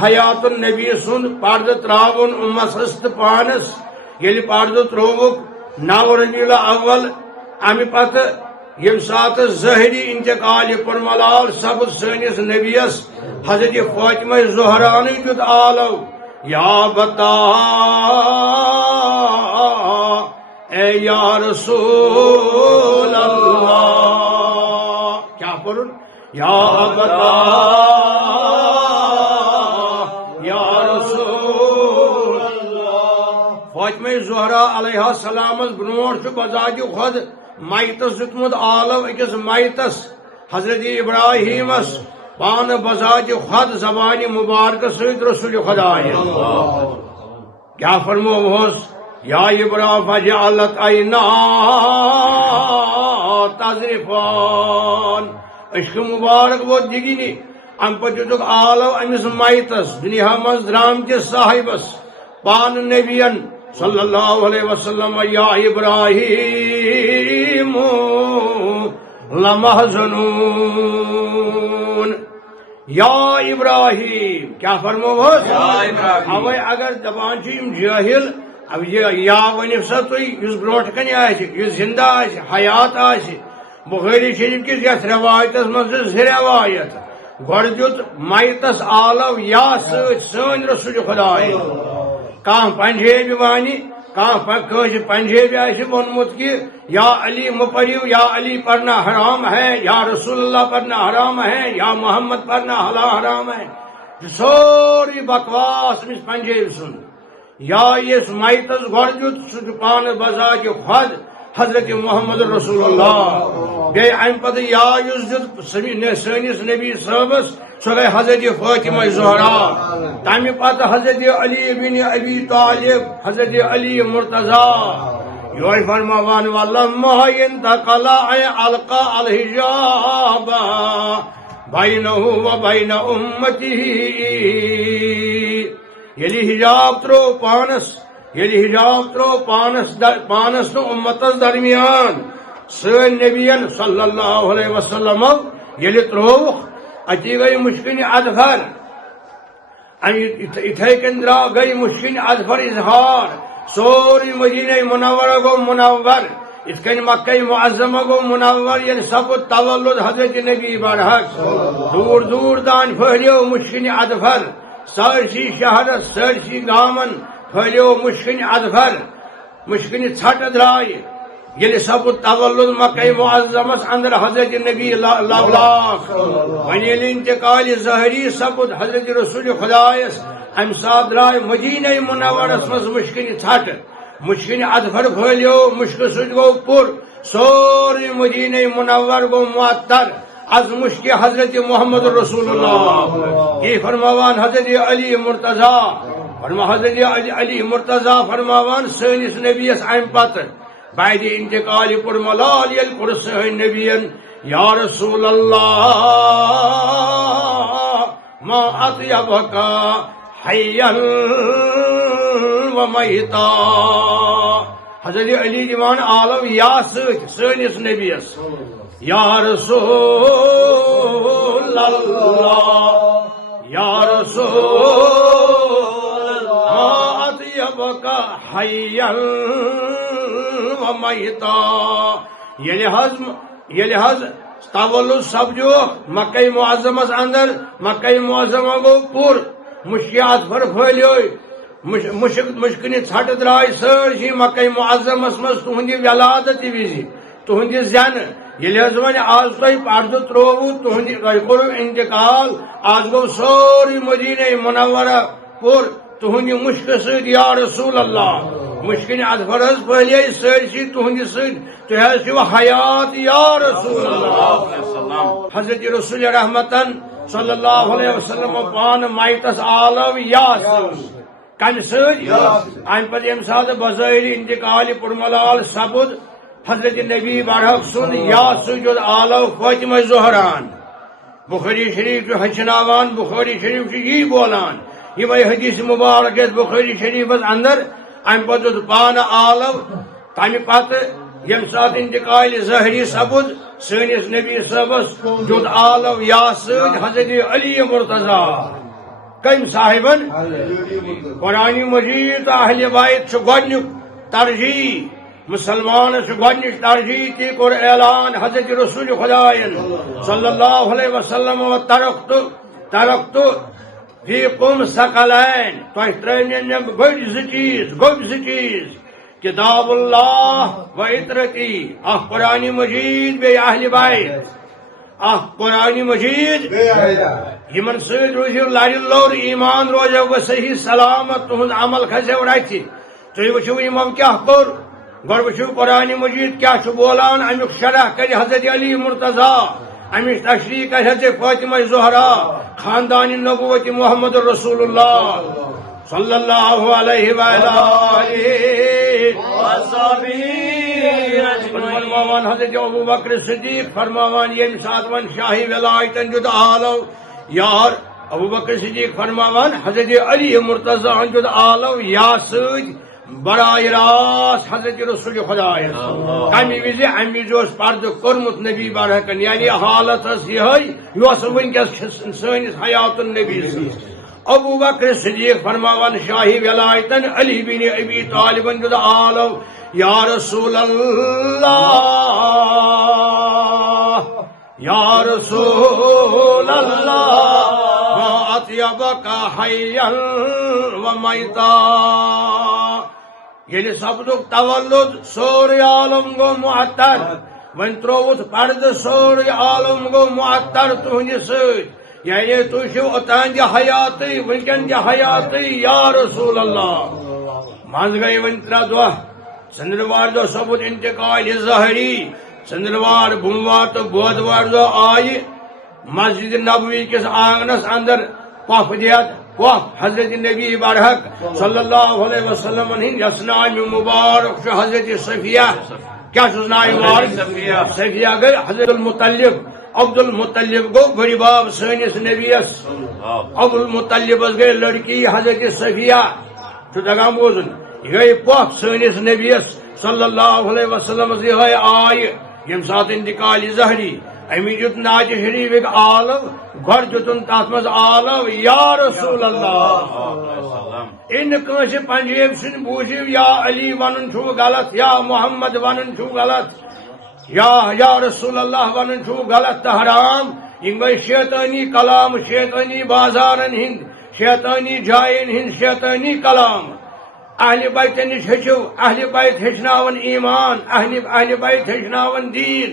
حیات النبی سند پرد تراون امس ہست پانس یل پرد تروک 9 ربیع الاول امہ پتہ یم سات ظاہری انتقال پرملال سپد سنس نبیس حضرت فاطمہ زہران دیت آلو یا بتا اے یا رسول اللہ کیا پڑھن یا بتا فاطمہ زہرا علیہ السلام برونٹ بذات خود مائتس دتمت آلو اکس مائتس حضرت ابراہیمس پان بذات خود زبان مبارک ست رسول خدا کیا فرموس یا ابراہیم فجعلت عینا تذرفان عشق مبارک وہ دگنی ام پتہ آلو امس مائتس دنیا مز درام کس صاحبس پان نبین صلی اللہ علیہ وسلم یا ابراہیم لمحزنون یا ابراہیم کیا فرمو اوے اگر دپان جاہل اب یہ یا ونو سا تھی اس بروٹ کن زندہ حیات بخاری شریف کس یتھ روایتس مز روایت گۄڈٕ دیُت مائتس آلو یا سن رسول خدا کان پنجابی وانی کان پنجابی وونمت کہ یا علی مپریو یا علی پڑھنا حرام ہے یا رسول اللہ پڑھنا حرام ہے یا محمد پڑھنا حرام ہے سوری بکواس مس پنجابی سن یا یس مائتس گۄڈٕ دیُت سُہ پان بذات خود حضرت محمد رسول اللہ گئی ام پتہ یا یس دیت سنس نبی صاحبس سو گئی حضرت فاطمہ زہرا تمہ پتہ حضرت علی بن ابی طالب حضرت علی مرتضی یہ فرماوان ولما انتقل القى الحجاب بینہ وبین امته یلی حجاب ترو پانس تو امتس درمیان سن نبین صلی اللہ علیہ وسلم یل تروخ اتی گئی مشکن اظہر اتھے کن درا گئی مشکن اظہر اظہار سوری مدینہ منورہ گو منور اس کن مکہ معظمہ گو منور یعنی سب تولد حضرت نبی برحق دور دور دان پھہلیو مشکن اظہر سرسی شہرس سرسی گامن پھہلیو مشکن اظہر مشکن ژھٹ درائے یل سب تولد مکہ معظمس اندر حضرت نبی لولاک ون یل انتقال ظاہری سپد حضرت رسول خدایس ام سات درائے مدینہ منورس مز مشکن ژھٹ مشکن اظہر پھہلیو مشک سٹ گو پور سوری مدینہ منور گو معطر از مشک حضرت محمد رسول اللہ یہ فرماوان حضرت علی مرتضی حضرت علی مرتضی فرماوان سنس نبیس ام پتہ بعد انتقال پر ملال یل پر سن نبین یا رسول اللہ ما اطیبک حیا و میتا حضرت علی دیوان عالم یا سنس نبیس یا رسول اللہ یا رسول ما اطیبک حیا و میتا یل حض تولد سپدو مکہ معظمس اندر مکہ معظمہ گو پور مشکیات پر پھہلیو مشکن ژھٹ درائے سرسی مکہ معظمس مز تہند ولادت وز تہند زن یل حض ون آز تہ پردہ تروو تہند تہ کورو انتقال آز گو سوری مدینہ منورہ پور تہند مشک ست یا رسول اللہ مشکن اظہر پھہلے سرسی تہند ست تہ حیات یا رسول اللہ حضرت رسول رحمتن صلی اللہ علیہ وسلم پان مائتس آلو یا کم ست ام پتہ یم سات بظاہر انتقال پرملال سپد حضرت نبی برحق سن یا سجد آلو فاطمہ زہران بخاری شریف ہچناوان بخاری شریف یہ بولان یہ وہی حدیث مبارک بخاری شریف اندر ام پتہ پان آلو تمہ پتہ یم سات انتقال ظاہری سپد سنس نبی صاحبس جد آلو یا سد حضرت علی مرتضی کم صاحبن قرآن مجید اہل بیت گۄڈنیُک ترجیح مسلمان گۄڈنِچ ترجیح تی کوٚر اعلان حضرت رسول خدایَن صلی اللہ علیہ وسلم و ترقت فیکم ثقلین تۄہہِ ترٛٲوِو گۄڈٕ زٕ چیٖز کتاب اللہ و اطرتی اکھ قرآن مجید بیٚیہِ اہل بیت اکھ قرآن مجید یمن سۭتۍ روزِو لرِ لوٚر ایمان روزیو صحیح سلامت تُہُنٛد عمل کھسیو رتھِ تُہۍ وٕچھِو یِمو کیٛاہ کوٚر گۄڈٕ وٕچھِو قرآن مجید کیٛاہ چھُ بولان امیُک شرح کرِ حضرت علی مرتضیٰ امچ تشریح کرِ حضرت فاطمہ زہرا خاندان نبوت محمد رسول اللہ صلی اللہ علیہ فرماوان حضرت ابو بکر صدیق فرماوان یم سات ون شاہی ولایتن جد آلو یار ابو بکر صدیق فرماوان حضرت علی مرتضیٰ جد آلو یا سۭتۍ براہ راست حضرت رسول خدا کمی وز ام وز پردہ کورمت نبی برحقن یعنی حالت یہ ونکس سنس حیات النبی ابو بکر صدیق فرماوان شاہی ولایتن علی بن ابی طالب جد آلو یا رسول اللہ یا رسول اللہ ما اطیبک حیا و میتا ییٚلہِ سپدُک تولُد سورُے عالم گوٚو معطر وۄنۍ ترٛووُتھ پردٕ سورُے عالم گوٚو معطر تُہنٛدِ سۭتۍ یعنی تُہۍ چھِو اوٚتانۍ تہِ حیاتٕے وٕنکٮ۪ن تہِ حیاتٕے یا رسول اللہ منٛزٕ گٔے وۄنۍ 3 دۄہ ژٔنٛدٕروارِ دۄہ سپُد انتقالہِ ظٲہری ژٔنٛدٕروار بوموار تہٕ بودوار دۄہ آیہِ مسجد نبوی کِس آنگنس اندر پۄپھ دِتھ پۄپھ حضرت نبی برحق صلی اللہ علیہ وسلم ہند یس نامہِ مبارک چھُ حضرت صفیہ کیا چھُس ناوِ مبارک صفیہ گٔے حضرت المطلب عبد المطلب گوٚو بٔڑِ باب سٲنِس نبیس عبد المطلبس گٔے لڑکی حضرت صفیہ چھُ تگان بوزُن یہِ گٔے پۄپھ سٲنِس نبیس صلی اللہ علیہ وسلم یِہے آیہِ ییٚمہِ ساتہٕ انتقالہِ ظٲہری امی دیُت ناچ شریفک آلو گۄڈٕ دیُتُن تتھ منٛز آلو یا رسول اللہ ان کٲنٛسہِ پنجٲبۍ سٕنٛدۍ بوٗزِو یا علی ونُن چھُو غلط یا محمد ونُن چھُو غلط یا رسول اللہ ونُن چھُو غلط تہٕ حرام یِم گٔے شیطٲنی کلام شیطٲنی بازارن ہٕنٛدۍ شیطٲنی جاین ہٕنٛدۍ شیطٲنی کلام اہل بیتن نِش ہیٚچھِو اہل بیت ہیٚچھناون ایمان اہل بیت ہیٚچھناون دیٖن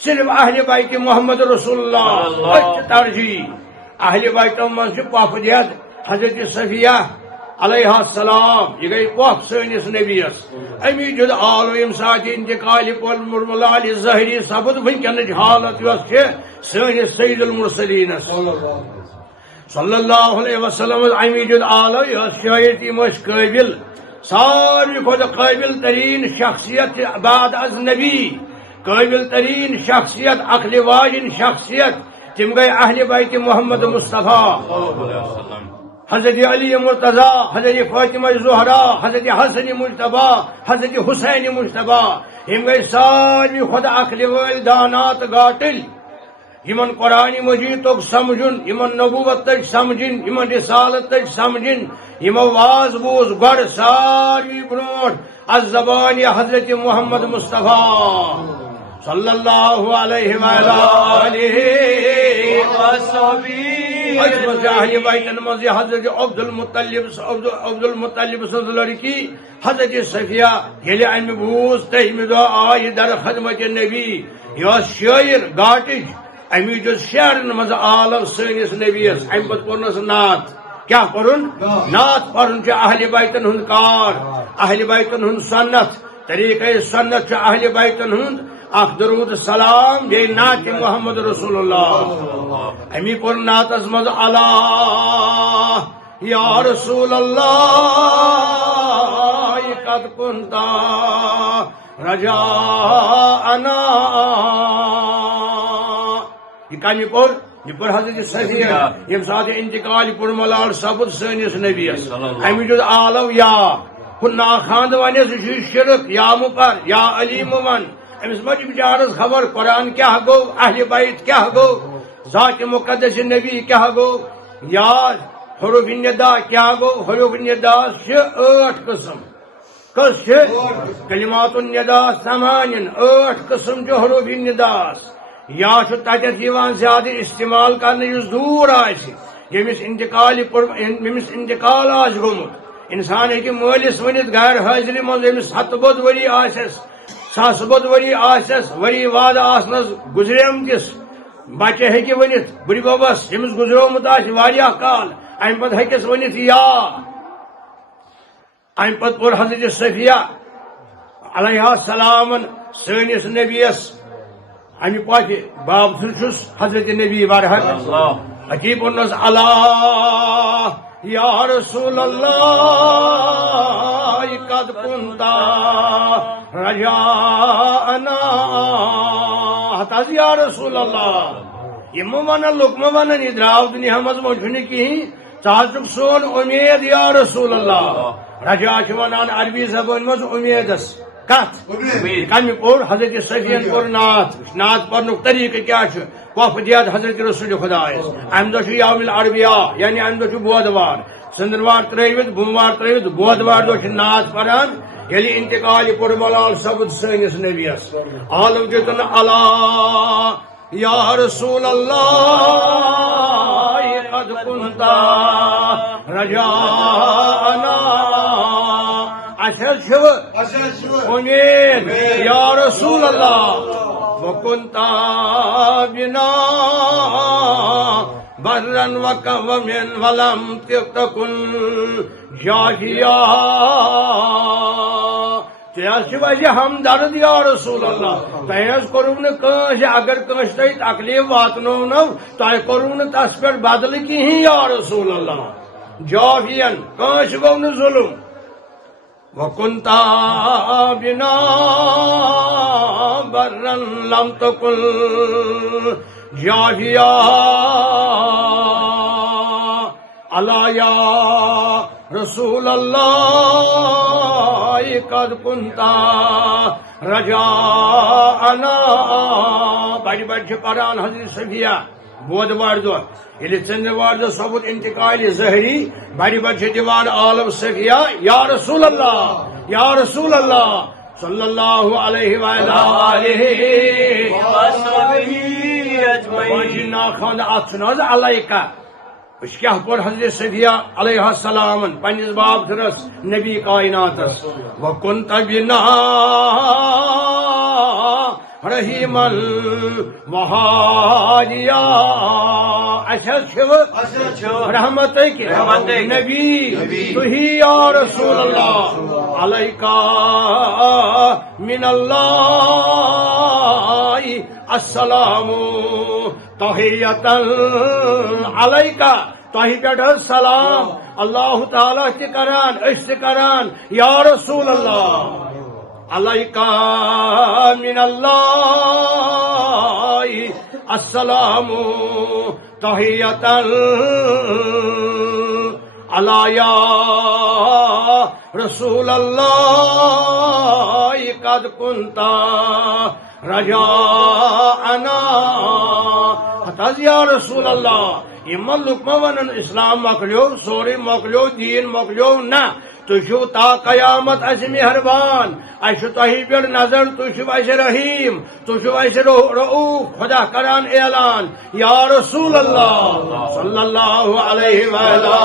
صرف اہل بیت محمد رسول اللہ ترجیح اہل بیتو منٛز چھُ پۄپھ دِتھ حضرت صفیہ علیہ السلام یہ گئی پۄپھ سٲنِس نبیس امی دیُت آلو ییٚمہِ ساتہٕ انتقالہِ مُلالہِ ظٲہری سپُد وٕنکٮ۪نٕچ حالت یۄس چھِ سٲنِس سید المرسلیٖنس صلی اللہ علیہ وسلم امی دیُت آلو یۄس شاید یِم ٲسۍ قٲبل ساروی کھۄتہٕ قٲبل تریٖن شخصیت بعد از نبی قٲبل تریٖن شخصیت عقلِ واجِن شخصیت تِم گٔے اہل بیت محمد مصطفیٰ حضرت علی مرتضیٰ حضرت فاطمہ زہرا حضرت حسن مجتبیٰ حضرت حسین مجتبیٰ یِم گٔے ساروی کھۄتہٕ عقلہِ وٲلۍ دانا تہٕ گاٹٕلۍ یمن قرآن مجید توٚگ سمجھُن یمن نبوت تٔج سمجھِنۍ یمن رسالت تٔج سمجھِنۍ یمو واز بوٗز گۄڈٕ ساروی برونٛٹھ از زبانہِ حضرت محمد مصطفیٰ صلی اللہ علیہ وآلہ اہل بیتن منٛز یہِ حضرت عبد المطلب سٕنٛز لڑکی حضرت صفیہ ییٚلہِ امہِ بوٗز تٔہمہِ دۄہ آیہِ در خدمت نبی یہِ ٲس شٲعر گاٹٕج امی دیُت شعرن منٛز آلو سٲنِس نبیس امہِ پتہٕ پوٚرنس نعت کیٛاہ پرُن نعت پرُن چھُ اہل بیتن ہُنٛد کار اہل بیتن ہُنٛد سنت طریقے سنت چھُ اہل بیتن ہُنٛد اکھ درود سلام بیٚیہِ نعتِ محمد رسول اللہ امی پوٚر نعتس منٛز اللہ یا رسول اللہ قد کنتا رجاءنا یہ کمی پوٚر یہ پوٚر حضرت صفیہ ییٚمہِ ساتہٕ انتقال پوٚر ملال سپُد سٲنِس نبیس امی دیُت آلو یا ہُہ ناخاندٕ ونیس یہِ چھُ شرک یا مہٕ پر یا علی مہٕ ون أمس ما چھِ بِچارس خبر قرآن کیٛاہ گوٚو اہل بیت کیٛاہ گوٚو ذات مقدس نبی کیٛاہ گوٚو یا حروف ندا کیا گو حروف ندا 8 قسم کس کلمات الندا 8 قسم حروف ندا یا تتھ زیادہ استعمال کرنے اس دور یمس انتقال گومت انسان ہیکہ مالس ونت غیر حاضری مز یمس 7 بود وری آسس 7 بود وری آسس وری واد آسنس گزریمتس بچہ ہیکہ ونت بڑی ببس یمس گزرومت واریاہ کال ام پتہ ہیکس ونت یا ام پتہ پور حضرت صفیہ علیہ السلام سنس نبیس امہ پتہ باب چھس حضرت نبی برحق حقیب ونس اللہ یا رسول اللہ قد کنتا رجاءنا حتاز یا رسول اللہ یہ موانا لوگ موانا نہیں دراؤ دنیا مز موجودی کی چاہتک سون امید یا رسول اللہ رجاء چوانان عربی زبان مز امیدس کت کمی پور حضرت صفین پور نات پرنک طریقہ کیا وف دیت حضرت رسول خدا ام دہ یوم العربیاء یعنی ام دہ بودوار ژندروار تروت بوموار تروت بودوار دہ نات پران یلی انتقال پور ملال سپد سنس نبیس عالم دیتن اللہ یا رسول اللہ قد کنتا رجاءنا امید یا رسول اللہ وکنتا بنا برن وکومن ولم تکن جاہیا وجہ ہمدرد یا رسول اللہ تہ کورو نش اگر کنس تہ تکلیف واتنو نو تہ کورو تس پہ بدل کہین یا رسول اللہ جافین کنس گو ن ظلم وکنتا بنا برن لم تکن جاہیا اللہ یا رسول اللہ قد کنتا رجاءنا بڑی بڑی پران حضرت صفیہ بودوار دہ یل ژندروار دہ سپد انتقال ظہری بڑی بڑی دیوان عالم صفیہ یا رسول اللہ صلی اللہ علیہ وآلہ وسلم خاند اتھ علیکہ اس کیا پور حضرت صفیہ علیہ السلام پنس باب تھرس نبی کائناتس وکنت بنا رحیما وحادیا رحمتک نبی تہی یا رسول اللہ علیکہ من اللہ السلام تحیتا علیکہ تہی پہ السلام اللہ تعالیٰ کران اس کران یا رسول اللہ علیکہ من اللہ السلام تحیتا علی یا رسول اللہ قد کنتا رجاءنا حتاز یا رسول اللہ یہ ملک مونن اسلام مکلیو سوری مکلیو دین مکلیو نہ تشو تا قیامت اس مہربان اس تہی پہ نظر تشو اس رحیم تشو اس رؤوف خدا کران اعلان یا رسول اللہ صلی اللہ علیہ وآلہ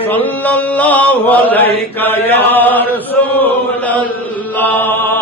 صلی اللہ علیہ یا رسول اللہ